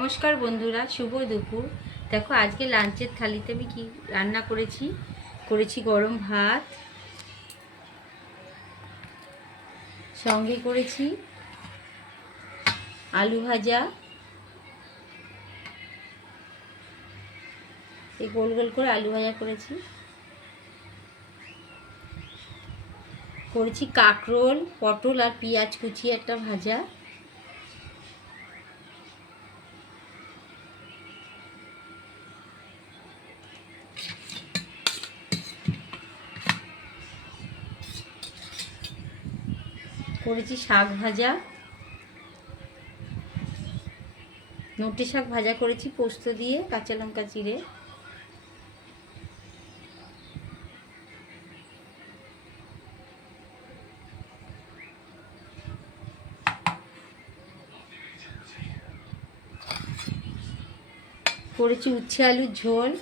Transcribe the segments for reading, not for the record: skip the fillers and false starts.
নমস্কার বন্ধুরা, শুভ দুপুর। দেখো আজকে লাঞ্চের থালিতে আমি কি রান্না করেছি গরম ভাত, সঙ্গে করেছি আলু ভাজা, এই গোল গোল করে আলু ভাজা করেছি কাঁকরোল, পটল আর পেঁয়াজ কুচিয়ে একটা ভাজা, করেছি শাক ভাজা, নোটে শাক ভাজা করেছি পোস্ত দিয়ে কাঁচা লঙ্কা চিড়ে, করেছি উচ্ছে আলুর ঝোল,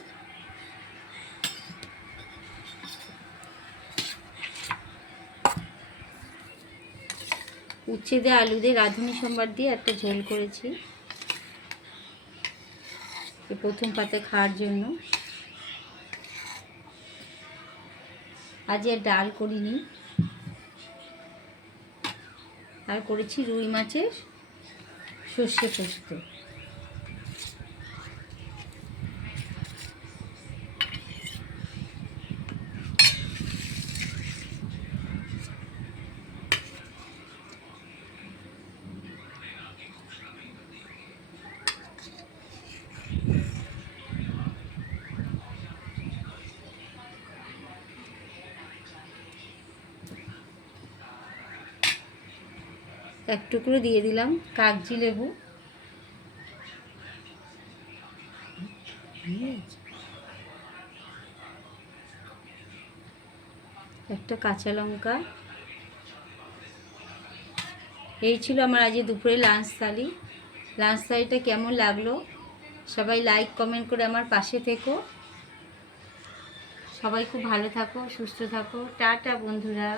উচ্ছে দিয়ে আলু দিয়ে রাঁধুনি সোমবার দিয়ে একটা ঝোল করেছি প্রথম পাতে খাওয়ার জন্য। আজ আর ডাল করিনি। আর করেছি রুই মাছের সর্ষে পোস্ত। এক টুকরো দিয়ে দিলাম কাগজি লেবু, একটা কাঁচা লঙ্কা। এই ছিল আমার আজকে দুপুরে লাঞ্চ থালিটা কেমন লাগলো সবাই লাইক কমেন্ট করে আমার পাশে থেকো। সবাই খুব ভালো থাকো, সুস্থ থাকো। টাটা বন্ধুরা।